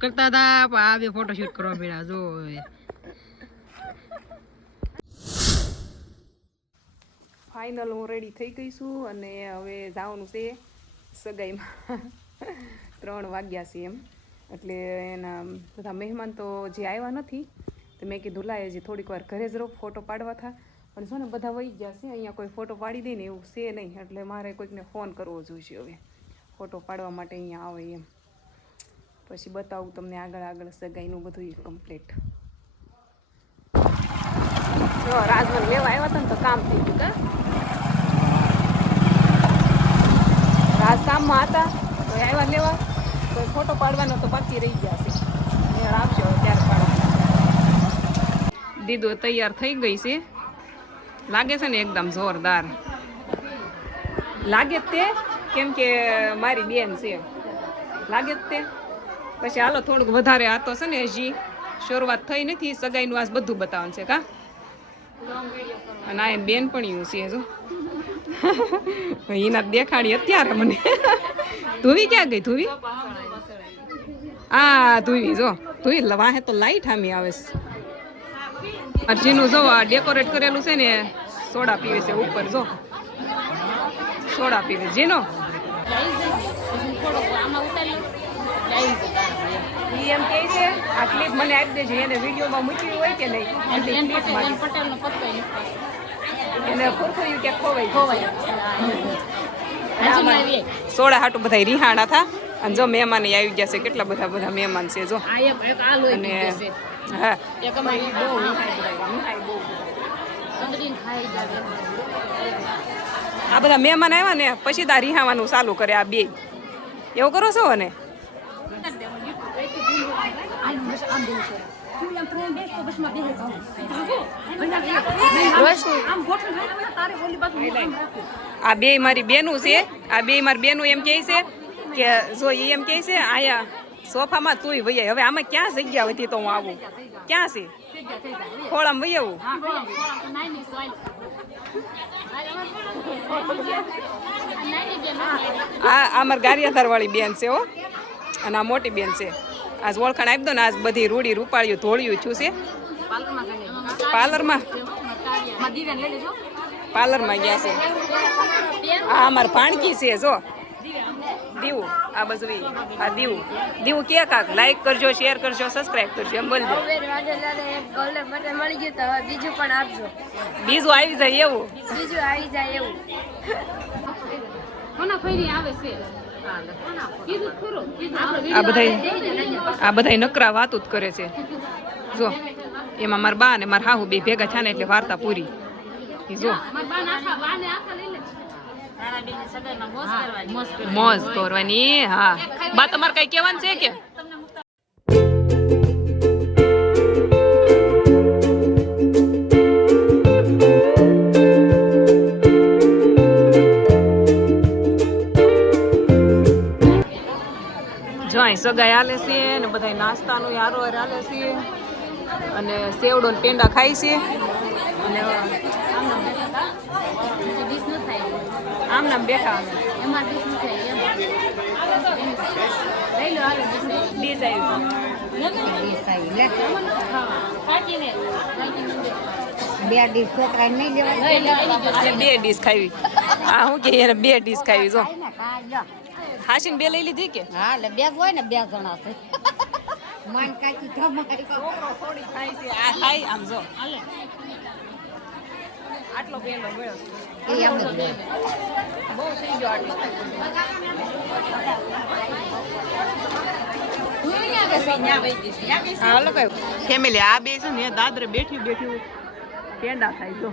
કરતા હતા આ બે ફોટો શૂટ કરવા પડ્યા જો ફાઇનલ હું રેડી થઈ ગઈ છું અને હવે જવાનું છે સગાઈમાં 3 વાગ્યા છે એમ એટલે એના બધા મહેમાન તો જે આવ્યા નથી તો મેં કીધું લાય હજી થોડીક વાર ઘરે જ રહો ફોટો પાડવા થા પણ શું ને બધા વહી ગયા છે અહીંયા કોઈ ફોટો પાડી દે ને એવું છે નહીં એટલે મારે કોઈકને ફોન કરવો જોઈશે હવે ફોટો પાડવા માટે અહીંયા આવે એમ પછી બતાવું તમને આગળ આગળ સગાઈનું બધું કમ્પ્લીટ જો રાજવન લેવા આવ્યા હતા ને તો કામ થઈ ગયું કા રાજ કામમાં હતા તો આવ્યા લેવા તો ફોટો પાડવાનો તો બાકી રહી ગયા છે મેળ આવશે હવે ત્યારે પાડવા દીદો તૈયાર થઈ ગઈ છે લાગે છે ને એકદમ જોરદાર લાગે જ તે કેમ કે મારી બેન છે લાગે જ તે પછી હાલો થોડુંક વધારે આ તો છે ને હજી શરૂઆત થઈ નથી સગાઈનું આજ બધું બતાવવાનું છે કા અને આ બેન પણ એવું છે જો એના દેખાડી અત્યારે મને ધુવી ક્યાં ગઈ ધુવી આ ધુવી જો ધુવી વાહે તો લાઈટ આમી આવે છે અરજીનું જો આ ડેકોરેટ કરેલું છે ને સોડા પીવે છે ઉપર જો સોડા પીવે જીનો એમ કે છે આ ક્લિપ મને આપી દેજે એને વિડીયોમાં મૂકી હોય કે નહીં એને ખોરખોયું કે ખોવાય સોડા હાટું બધા રિહાણા થા અને જો મહેમાન આવી ગયા છે કેટલા બધા મહેમાન છે જો અને હા આ બધા મહેમાન આવ્યા ને પછી દા રિહાવાનું ચાલુ કરે આ બે એવું કરો છો ને આ બે મારી બેનું છે આ બે મારી બેનું એમ કહે છે કે જો એમ કહે છે આયા સોફામાં તુંય વૈયા હવે આમાં ક્યાં જગ્યા હતી તો હું આવું ક્યાં છે ખોળામાં વૈ આવું આ અમારી ગારિયાધાર વાળી બેન છે હો અને આ મોટી બેન છે આજ ઓળખાણ આપી દો ને આજ બધી રૂડી રૂપાળ્યું ધોળ્યું છું છે પાર્લરમાં ગયા છે આ અમારે ભાણકી છે જો દીવું આ બધું આ દીવું કે કાક લાઈક કરજો શેર કરજો સબસ્ક્રાઇબ કરજો એમ બોલજો બીજું આવી જાય એવું આ બધા નકરા વાતું જ કરે છે જો એમાં મારા બા ને મારા હાહુ બે ભેગા છે ને એટલે વાર્તા પૂરી જો મોજ કરવાની હા બા તમારે કઈ કહેવાનું છે કે સગાઈ હાલે છે ને બધા નાસ્તાનું હારો હાલે છે અને સેવડો ને પેંડા ખાય છે અને આમ નામ બેઠા બે ડીશ ખાવી હા હું કે એને 2 ડીશ ખાવી જો હાસીન 2 લઈ લીધી કે હા એટલે 2 હોય ને 2 જણા છે માન કાકી ધમાઈ છોકરો થોડી ખાય છે આ ખાઈ આમ જો હાલે આટલો પેલો મળ્યો એ આમ જ બહુ થઈ ગયો આટલો હાલો કઈ ફેમિલી આ બે છે ને દાદરે બેઠી પેંડા ખાય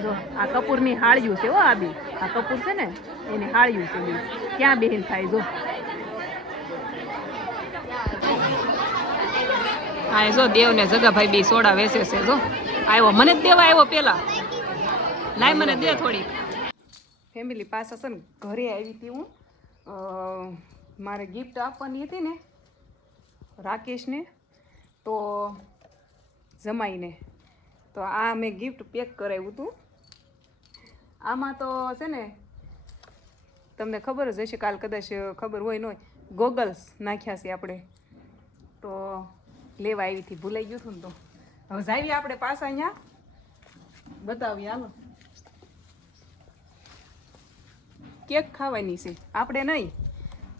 જો આ કપૂરની હાળિયું છે હો આ બે આ કપૂર છે ને એની હાળિયું છે ક્યાં બેહીન ખાય જો હા જો દેવ ને જગાભાઈ બે સોડા વેચે છે જો આવ્યો મને જ દેવા આવ્યો પેલા લાય મને દે થોડી ફેમિલી પાછા છે ને ઘરે આવી હતી હું મારે ગિફ્ટ આપવાની હતી ને રાકેશને તો જમાઈને તો આ મેં ગિફ્ટ પેક કરાવ્યું હતું આમાં તો છે ને તમને ખબર જ હશે, કાલ કદાચ ખબર હોય ન હોય, ગોગલ્સ નાખ્યા છે આપણે, તો લેવા આવી હતી, ભૂલાઈ ગયું હતું ને. તો હવે જાવી આપણે પાછા અહીંયા બતાવીએ. હાલો કેક ખાવાની છે આપણે, નહીં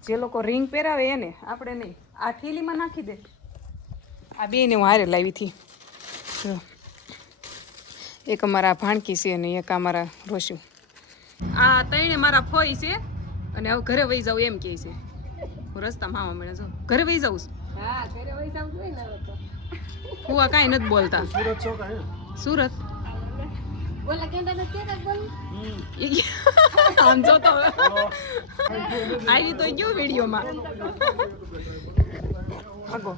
જે લોકો રિંગ પહેરાવે એને, આપણે નહીં. આ થેલીમાં નાખી દે. આ બેને હું હારે લાવી હતી. એક અમારા ભાણકી છે અને એક અમારા રોશું. આ ત્રણે મારા ફોઈ છે અને હવે ઘરે વહી જાવ એમ કહે છે. હું રસ્તા મામા મળે જો ઘરે વહી જાઉં છું. ફુવા કાંઈ નથી બોલતા. સુરત આમ જો તો આવી તો ગયો વિડીયોમાં. આગો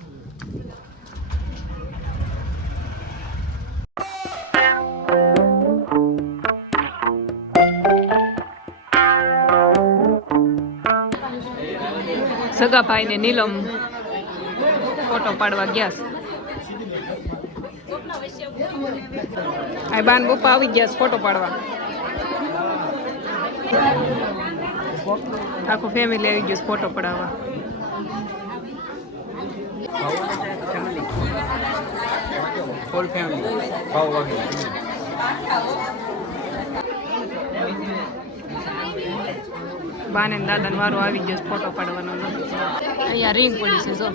સગા ભાઈ ને નીલમ ફોટો પાડવા ગયા છે. આ બાન બપ્પા આવી ગયા છે ફોટો પાડવા. આખું ફેમિલી આવી ગયું છે ફોટો પડાવવા. ફૂલ ફેમિલી બાને દાદા વારો આવી ગયો ફોટો પાડવાનો. અહીંયા રિંગ પડી છે જો.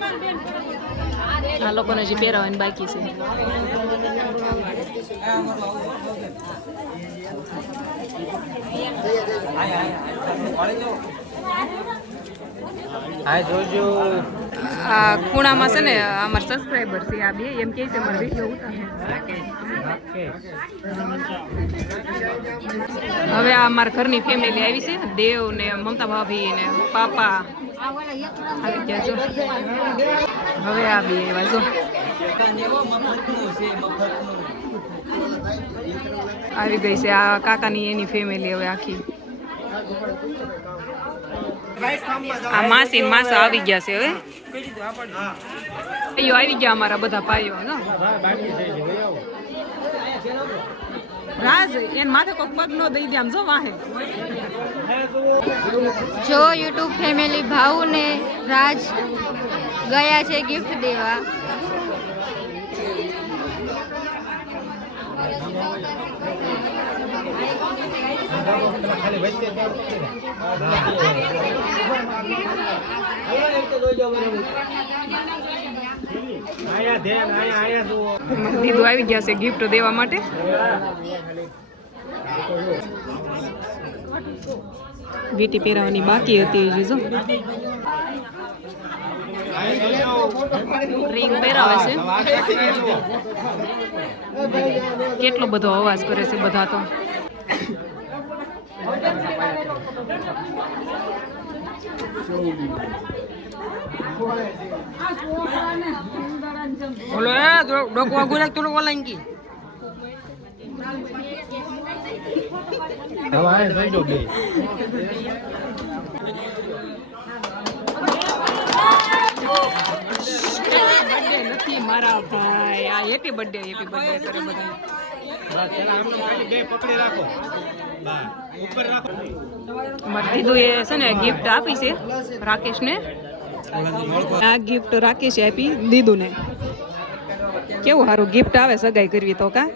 આ લોકોને જે પહેરાવાની બાકી છે. આ ખૂણામાં છે ને અમારા સબસ્ક્રાઈબર છે આ બે, એમ કહે છે અમારા વિડીયો ઉતારે. હવે આ અમારા ઘરની ફેમિલી આવી છે, દેવ ને મમતા ભાભી ને પાપા આવી ગયા જો. હવે આ બે એવા જો આવી ગઈ છે. આ કાકાની એની ફેમિલી હવે આખી. આ માસી માસા આવી ગયા છે. હવે ભાઈઓ આવી ગયા અમારા બધા ભાઈઓ. રાજ એને માથે કોક પગ નો દઈ દે આમ જો વાહે. જો યુટ્યુબ ફેમિલી ભાઉ ને રાજ ગયા છે ગિફ્ટ દેવા. દીદુ આવી ગયા છે ગિફ્ટ દેવા માટે. વીટી પહેરાવાની બાકી હતી જો. રિંગ પહેરાવે છે. કેટલો બધો અવાજ કરે છે બધા તો. બોલો એ ડોકવા ગુલાક તું ઓલાંકી. નથી મારા ભાઈ. આ હેપી બર્થડે કરે બધા. અમારે દીદુ એ છે ને ગિફ્ટ આપી છે રાકેશને. આ ગિફ્ટ રાકેશે આપી દીદુને. કેવું સારું ગિફ્ટ આવે સગાઈ કરવી તો. કા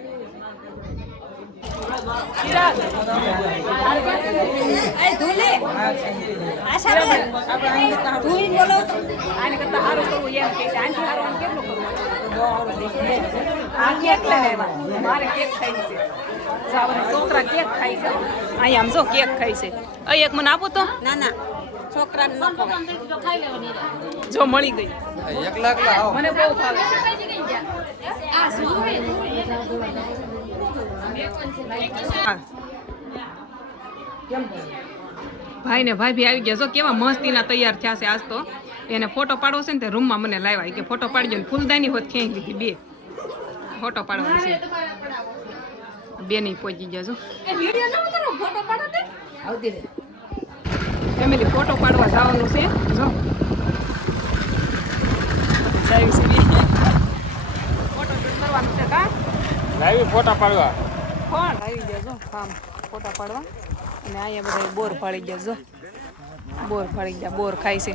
છોકરા કેક ખાય છે. અહીંયા આમ જો કેક ખાય છે. અહીં એક મને આપો તો. ના ના છોકરા જો મળી ગઈ. મને બહુ ભાવે ભાઈ ને ભાઈ આવી ગયા જો. કેવા મસ્તીના તૈયાર થયા છે આજ તો. એને ફોટો પાડવો છે ને તે રૂમમાં મને લાવ્યા કે ફોટો પાડજો. ને ફૂલદાની હોત ખેંચી લીધી. બે ફોટો પાડવાની છે. બે નહીં પહોંચી ગયા જો. ફેમિલી ફોટો પાડવા જવાનું છે જો. ફોટો કરવાનું છે. કા લાવી ફોટા પાડવા કોણ આવી ગયા જો કામ ફોટા પાડવા. અને અહીંયા બધા બોર પાડી ગયા જો. બોર ફળી ગયા, બોર ખાય છે.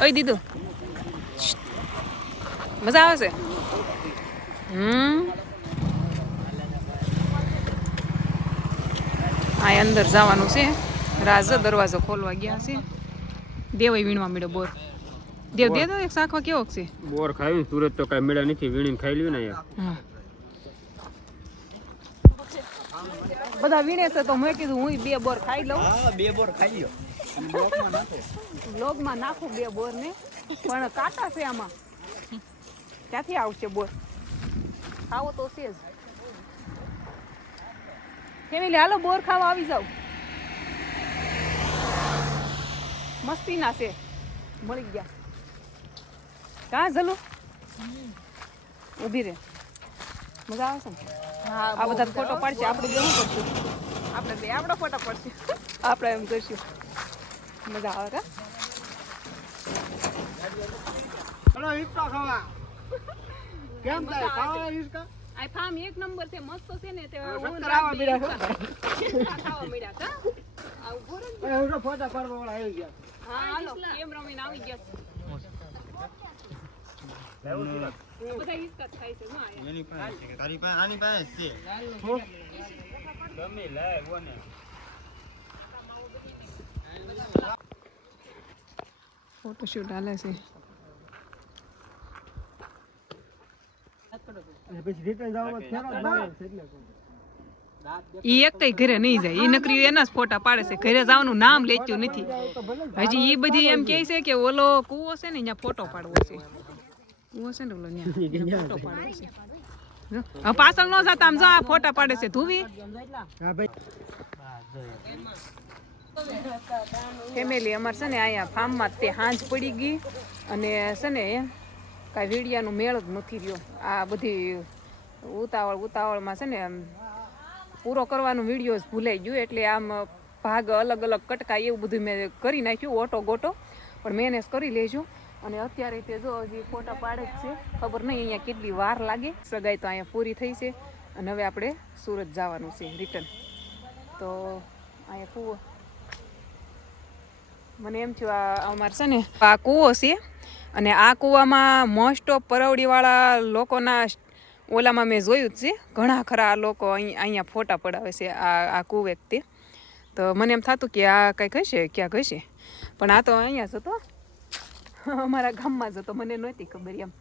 ઓય દીધું મજા આવે છે. આ અંદર જવાનું છે. રાજ દરવાજો ખોલવા ગયા છે. દેવાય વીણવા મળ્યો બોર. દેવ દે દો એક શાખવા કેવો છે. બોર ખાવી સુરત તો કઈ મેળા નથી, વીણીને ખાઈ લ્યું ને યાર. હા બધા વીણે છે તો મેં કીધું હું 2 બોર ખાઈ લઉં. હા 2 બોર ખાઈ લ્યો. બ્લોકમાં નાખો. લોગમાં નાખું 2 બોર ને, પણ કાંટા છે આમાં. ક્યાંથી આવશે બોર? ખાવો તો છે જ. ફેમિલી હાલો બોર ખાવા આવી જાવ. મસ્તી ના છે, મળી ગયા. કાં જલું ઊભી રે, મજા આવે છે ને. આ બધા ફોટો પાડશે, આપણે બે શું કરશું? આપણે બે આપણો ફોટો પાડશું. આપણે એમ કરશું, મજા આવે કા? ચલો હિસ્કા ખાવા. કેમ થાય ખાવા હિસ્કા? આ ફાર્મ એક નંબર છે, મસ્ત છે ને. તે ખાવા મળ્યા ખાવા મળ્યા કા? આવું બોરે ને. હું તો ફોટા પાડવા વાળા આવી ગયા. હા હાલો કેમ રમીને આવી ગયા છે. બધા હિસ્કા જ ખાય છે. ના આયા એની પાસે છે કે તારી પાસે આની પાસે છે. ગમે લાય બોને. ફોટોશૂટ હાલે છે. પછી રિટર્ન જવામાં ફેરા બને છે એટલે ઈ એક કઈ ઘરે નહીં જાય. ઈ નકરી એના જ ફોટા પાડે છે. ઘરે જવાનું નામ લેચ્યું નથી. હજી ઈ બધી એમ કહે છે કે ઓલો કૂવો છે ને અહીંયા ફોટો પાડવો છે. કૂવો છે ને ઓલો ત્યાં ફોટો પાડવો છે. હવે પાછળ ન જતા આમ જો આ ફોટા પાડે છે. ધુવી હા ભાઈ ફેમિલી અમારે છે ને અહીંયા ફાર્મમાં તે હાંજ પડી ગઈ અને છે ને કાંઈ વીડિયાનો મેળ જ નથી રહ્યો. આ બધી ઉતાવળમાં છે ને આમ પૂરો કરવાનું વિડીયો જ ભૂલાઈ ગયું. એટલે આમ ભાગ અલગ અલગ કટકા એવું બધું મેં કરી નાખ્યું ઓટો ગોટો, પણ મેનેજ કરી લેજો. અને અત્યારે તે જો હજી ફોટા પાડે જ છે. ખબર નહીં અહીંયા કેટલી વાર લાગે. સગાઈ તો અહીંયા પૂરી થઈ છે અને હવે આપણે સુરત જવાનું છે રિટર્ન. તો અહીંયા કૂવો મને એમ થયું આ અમારે છે ને આ કૂવો છે અને આ કૂવામાં મોસ્ટ ઓફ પરવડીવાળા લોકોના ઓલામાં મેં જોયું જ છે. ઘણા ખરા લોકો અહીંયા ફોટા પડાવે છે આ કૂવે તે. તો મને એમ થતું કે આ કંઈક હશે, ક્યાંક હશે, પણ આ તો અહીંયા જ હતો, અમારા ગામમાં જ હતો. મને નહોતી ખબર એમ.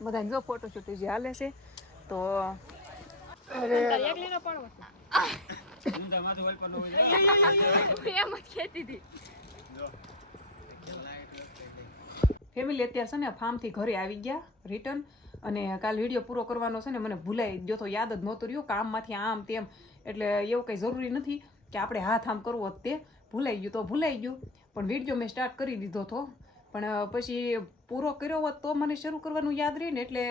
બધાને જો ફોટોશૂટ જે હાલે છે તો ફેમિલી અત્યારે છે ને ફાર્મથી ઘરે આવી ગયા રિટર્ન. અને કાલ વિડીયો પૂરો કરવાનો છે ને મને ભૂલાઈ ગયો તો, યાદ જ નહોતું રહ્યું કામમાંથી આમ તેમ. એટલે એવું કંઈ જરૂરી નથી કે આપણે હાથ આમ કરવો તે. ભૂલાઈ ગયું તો ભૂલાઈ ગયું, પણ વિડીયો મેં સ્ટાર્ટ કરી દીધો હતો. પણ પછી પૂરો કર્યો હોત તો મને શરૂ કરવાનું યાદ રહે ને, એટલે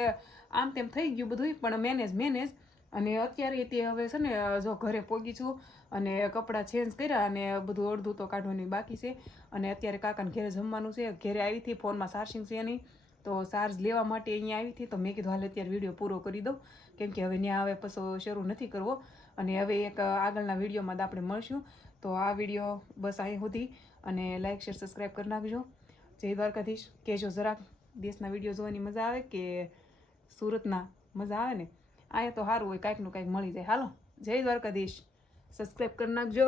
આમ તેમ થઈ ગયું બધું. પણ મેનેજ અને અત્યારે તે હવે છે ને જો ઘરે પહોંચી છું અને કપડાં ચેન્જ કર્યા અને બધું અડધું તો કાઢવાની બાકી છે. અને અત્યારે કાકાને ઘરે જમવાનું છે. ઘરે આવી હતી, ફોનમાં ચાર્જિંગ છે નહીં તો ચાર્જ લેવા માટે અહીંયા આવી હતી. તો મેં કીધું હાલ અત્યારે વિડીયો પૂરો કરી દઉં, કેમ કે હવે ત્યાં હવે પછી શરૂ નથી કરવો. અને હવે એક આગળના વિડીયોમાં આપણે મળશું. તો આ વિડીયો બસ અહીં સુધી, અને લાઇક શેર સબસ્ક્રાઈબ કરી નાખજો. જય દ્વારકાધીશ. કહેજો જરાક દેશના વિડીયો જોવાની મજા આવે કે સુરતના મજા આવે ને. અહીંયા તો સારું હોય, કાંઈકનું કાંઈક મળી જાય. હાલો જય દ્વારકાધીશ. સબસ્ક્રાઈબ કરી નાખજો.